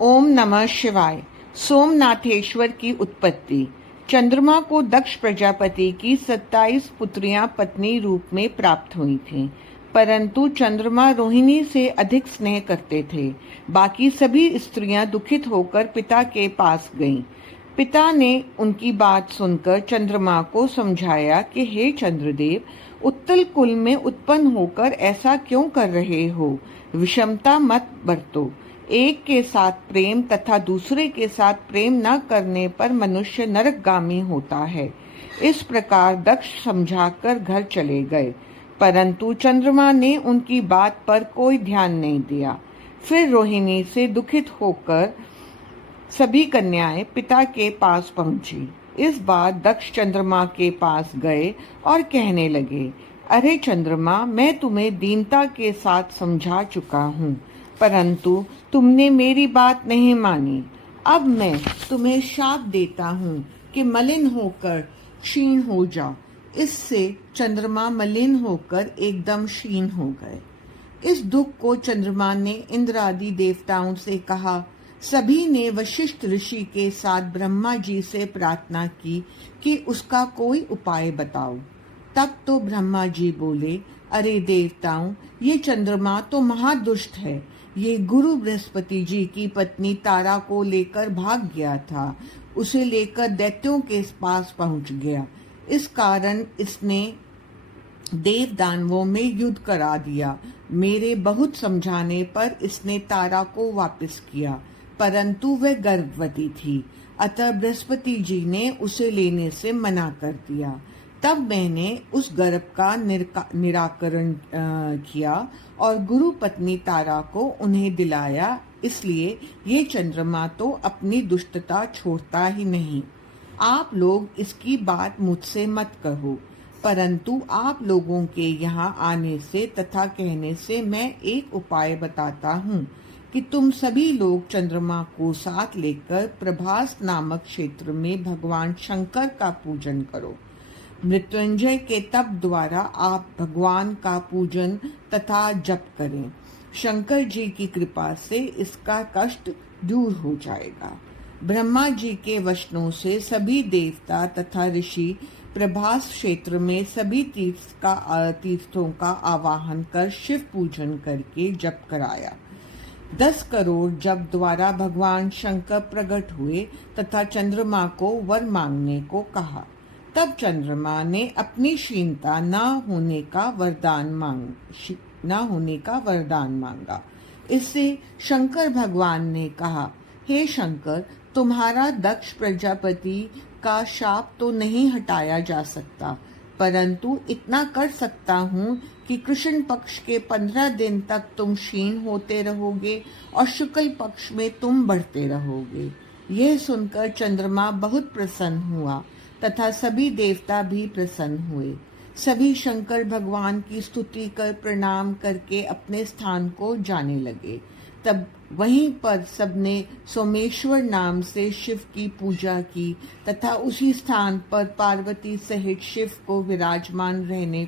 ओम नमः शिवाय। सोमनाथेश्वर की उत्पत्ति। चंद्रमा को दक्ष प्रजापति की 27 पुत्रियां पत्नी रूप में प्राप्त हुई थीं, परंतु चंद्रमा रोहिणी से अधिक स्नेह करते थे। बाकी सभी स्त्रियां दुखित होकर पिता के पास गईं। पिता ने उनकी बात सुनकर चंद्रमा को समझाया कि हे चंद्रदेव, उत्तल कुल में उत्पन्न होकर ऐसा क्यों कर रहे हो? विषमता मत बरतो। एक के साथ प्रेम तथा दूसरे के साथ प्रेम न करने पर मनुष्य नरकगामी होता है। इस प्रकार दक्ष समझाकर घर चले गए, परंतु चंद्रमा ने उनकी बात पर कोई ध्यान नहीं दिया। फिर रोहिणी से दुखित होकर सभी कन्याएं पिता के पास पहुंची। इस बार दक्ष चंद्रमा के पास गए और कहने लगे, अरे चंद्रमा, मैं तुम्हें दीनता के साथ समझा चुका हूँ, परंतु तुमने मेरी बात नहीं मानी। अब मैं तुम्हें शाप देता हूँ कि मलिन होकर क्षीण हो जाओ। इससे चंद्रमा मलिन होकर एकदम क्षीण हो गए। इस दुख को चंद्रमा ने इंद्र आदि देवताओं से कहा। सभी ने वशिष्ठ ऋषि के साथ ब्रह्मा जी से प्रार्थना की कि उसका कोई उपाय बताओ। तब तो ब्रह्मा जी बोले, अरे देवताओं, ये चंद्रमा तो महादुष्ट है। ये गुरु बृहस्पति जी की पत्नी तारा को लेकर भाग गया था। उसे लेकर दैत्यों के पास पहुंच गया। इस कारण इसने देव दानवों में युद्ध करा दिया। मेरे बहुत समझाने पर इसने तारा को वापस किया, परंतु वह गर्भवती थी, अतः बृहस्पति जी ने उसे लेने से मना कर दिया। तब मैंने उस गर्भ का निराकरण किया और गुरु पत्नी तारा को उन्हें दिलाया। इसलिए ये चंद्रमा तो अपनी दुष्टता छोड़ता ही नहीं। आप लोग इसकी बात मुझसे मत कहो, परंतु आप लोगों के यहाँ आने से तथा कहने से मैं एक उपाय बताता हूँ कि तुम सभी लोग चंद्रमा को साथ लेकर प्रभास नामक क्षेत्र में भगवान शंकर का पूजन करो। मृत्युंजय के तप द्वारा आप भगवान का पूजन तथा जप करें। शंकर जी की कृपा से इसका कष्ट दूर हो जाएगा। ब्रह्मा जी के वचनों से सभी देवता तथा ऋषि प्रभास क्षेत्र में सभी तीर्थों का आवाहन कर शिव पूजन करके जप कराया। 10 करोड़ जप द्वारा भगवान शंकर प्रकट हुए तथा चंद्रमा को वर मांगने को कहा। तब चंद्रमा ने अपनी क्षीणता न होने का वरदान मांगा। इससे शंकर भगवान ने कहा, हे शंकर, तुम्हारा दक्ष प्रजापति का शाप तो नहीं हटाया जा सकता, परंतु इतना कर सकता हूँ कि कृष्ण पक्ष के 15 दिन तक तुम क्षीण होते रहोगे और शुक्ल पक्ष में तुम बढ़ते रहोगे। यह सुनकर चंद्रमा बहुत प्रसन्न हुआ तथा सभी देवता भी प्रसन्न हुए। सभी शंकर भगवान की स्तुति कर प्रणाम करके अपने स्थान को जाने लगे। तब वहीं पर सबने सोमेश्वर नाम से शिव की पूजा की तथा उसी स्थान पर पार्वती सहित शिव को विराजमान रहने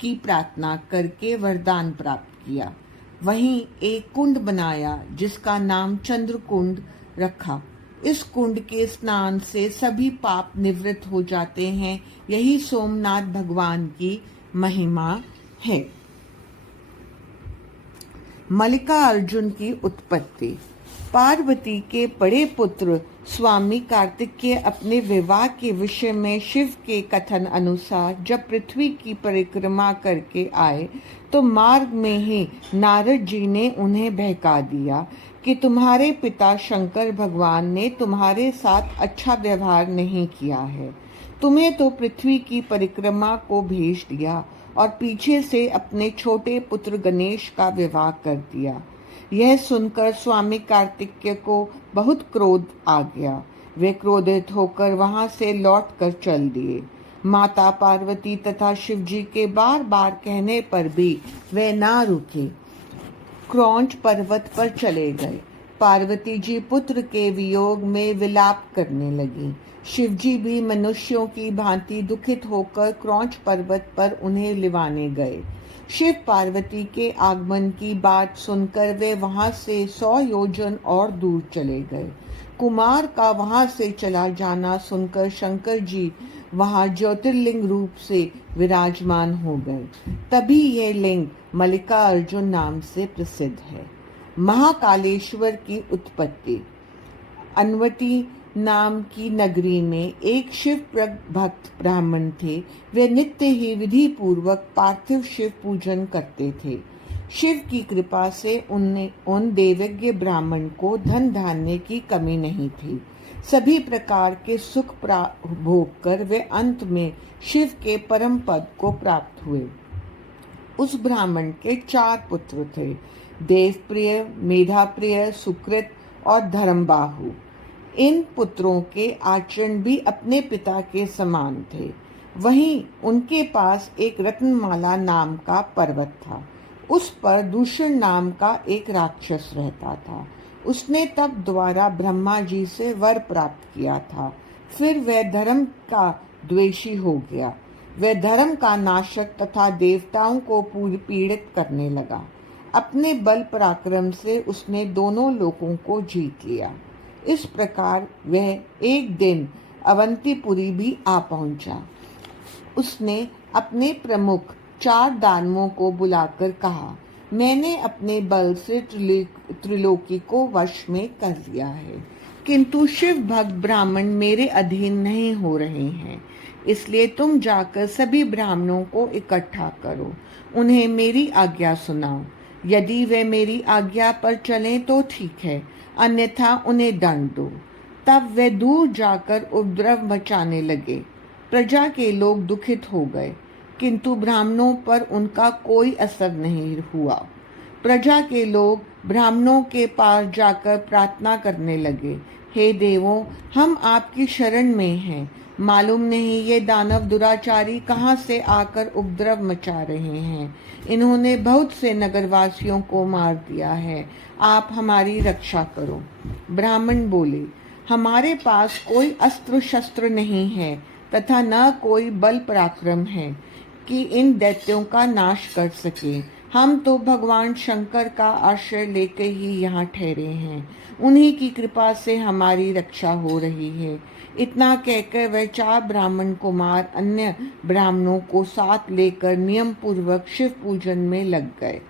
की प्रार्थना करके वरदान प्राप्त किया। वहीं एक कुंड बनाया जिसका नाम चंद्र कुंड रखा। इस कुंड के स्नान से सभी पाप निवृत्त हो जाते हैं। यही सोमनाथ भगवान की महिमा है। मल्लिका अर्जुन की उत्पत्ति। पार्वती के बड़े पुत्र स्वामी कार्तिकेय अपने विवाह के विषय में शिव के कथन अनुसार जब पृथ्वी की परिक्रमा करके आए तो मार्ग में ही नारद जी ने उन्हें बहका दिया कि तुम्हारे पिता शंकर भगवान ने तुम्हारे साथ अच्छा व्यवहार नहीं किया है। तुम्हें तो पृथ्वी की परिक्रमा को भेज दिया और पीछे से अपने छोटे पुत्र गणेश का विवाह कर दिया। यह सुनकर स्वामी कार्तिकेय को बहुत क्रोध आ गया। वे क्रोधित होकर वहां से लौट कर चल दिए। माता पार्वती तथा शिव जी के बार बार कहने पर भी वे ना रुके, क्रौंच पर्वत पर चले गए। पार्वती जी पुत्र के वियोग में विलाप करने लगी। शिव जी भी मनुष्यों की भांति दुखित होकर क्रौंच पर्वत पर उन्हें लिवाने गए। शिव पार्वती के आगमन की बात सुनकर वे वहां से 100 योजन और दूर चले गए। कुमार का वहां से चला जाना सुनकर शंकर जी वहां ज्योतिर्लिंग रूप से विराजमान हो गए। तभी यह लिंग मल्लिकार्जुन नाम से प्रसिद्ध है। महाकालेश्वर की उत्पत्ति। अनवटी नाम की नगरी में एक शिव भक्त ब्राह्मण थे। वे नित्य ही विधि पूर्वक पार्थिव शिव पूजन करते थे। शिव की कृपा से उन देवज्ञ ब्राह्मण को धन धान्य की कमी नहीं थी। सभी प्रकार के सुख भोग कर वे अंत में शिव के परम पद को प्राप्त हुए। उस ब्राह्मण के 4 पुत्र थे, देवप्रिय, मेधाप्रिय, सुकृत और धर्मबाहु। इन पुत्रों के आचरण भी अपने पिता के समान थे। वहीं उनके पास एक रत्नमाला नाम का पर्वत था। उस पर दूषण नाम का एक राक्षस रहता था। उसने तप द्वारा ब्रह्मा जी से वर प्राप्त किया था। फिर वह धर्म का द्वेषी हो गया। वह धर्म का नाशक तथा देवताओं को पीड़ित करने लगा। अपने बल पराक्रम से उसने दोनों लोकों को जीत लिया। इस प्रकार वह एक दिन अवंतीपुरी भी आ पहुंचा। उसने अपने प्रमुख 4 दानवों को बुलाकर कहा, मैंने अपने बल से त्रिलोकी को वश में कर लिया है, किंतु शिव भक्त ब्राह्मण मेरे अधीन नहीं हो रहे हैं। इसलिए तुम जाकर सभी ब्राह्मणों को इकट्ठा करो, उन्हें मेरी आज्ञा सुनाओ। यदि वे मेरी आज्ञा पर चलें तो ठीक है, अन्यथा उन्हें दंड दो। तब वे दूर जाकर उपद्रव मचाने लगे। प्रजा के लोग दुखित हो गए, किंतु ब्राह्मणों पर उनका कोई असर नहीं हुआ। प्रजा के लोग ब्राह्मणों के पास जाकर प्रार्थना करने लगे, हे देवों, हम आपकी शरण में हैं। मालूम नहीं ये दानव दुराचारी कहाँ से आकर उपद्रव मचा रहे हैं। इन्होंने बहुत से नगरवासियों को मार दिया है। आप हमारी रक्षा करो। ब्राह्मण बोले, हमारे पास कोई अस्त्र शस्त्र नहीं है तथा न कोई बल पराक्रम है कि इन दैत्यों का नाश कर सके। हम तो भगवान शंकर का आश्रय लेकर ही यहाँ ठहरे हैं। उन्हीं की कृपा से हमारी रक्षा हो रही है। इतना कहकर वह 4 ब्राह्मण कुमार अन्य ब्राह्मणों को साथ लेकर नियम पूर्वक शिव पूजन में लग गए।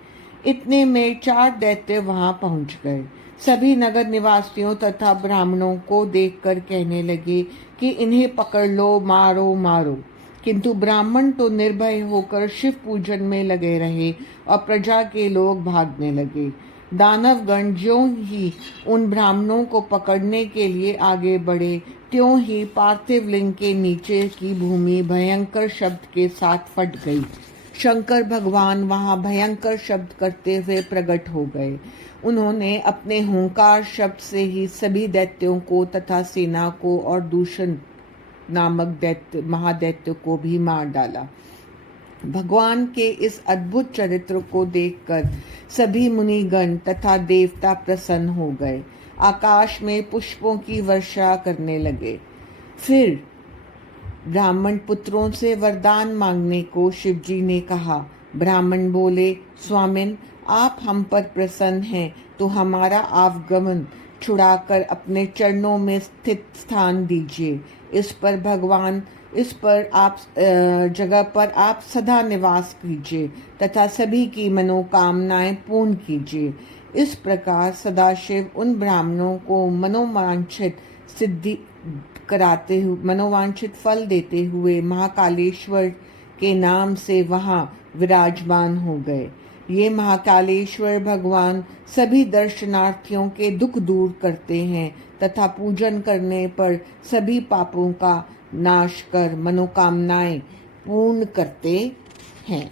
इतने में 4 दैत्य वहां पहुंच गए। सभी नगर निवासियों तथा ब्राह्मणों को देखकर कहने लगे कि इन्हें पकड़ लो, मारो मारो। किंतु ब्राह्मण तो निर्भय होकर शिव पूजन में लगे रहे और प्रजा के लोग भागने लगे। दानवगण ज्यों ही उन ब्राह्मणों को पकड़ने के लिए आगे बढ़े, त्यों ही पार्थिव लिंग के नीचे की भूमि भयंकर शब्द के साथ फट गई। शंकर भगवान वहां भयंकर शब्द करते हुए प्रकट हो गए। उन्होंने अपने हुंकार शब्द से ही सभी दैत्यों को तथा सेना को और दूषण नामक दैत्य महादैत्य को भी मार डाला। भगवान के इस अद्भुत चरित्र को देखकर सभी मुनिगण तथा देवता प्रसन्न हो गए। आकाश में पुष्पों की वर्षा करने लगे। फिर ब्राह्मण पुत्रों से वरदान मांगने को शिवजी ने कहा। ब्राह्मण बोले, स्वामिन, आप हम पर प्रसन्न हैं तो हमारा आवागमन छुड़ाकर अपने चरणों में स्थित स्थान दीजिए। इस पर आप जगह पर आप सदा निवास कीजिए तथा सभी की मनोकामनाएं पूर्ण कीजिए। इस प्रकार सदाशिव उन ब्राह्मणों को मनोवांछित फल देते हुए महाकालेश्वर के नाम से वहां विराजमान हो गए। ये महाकालेश्वर भगवान सभी दर्शनार्थियों के दुख दूर करते हैं तथा पूजन करने पर सभी पापों का नाश कर मनोकामनाएं पूर्ण करते हैं।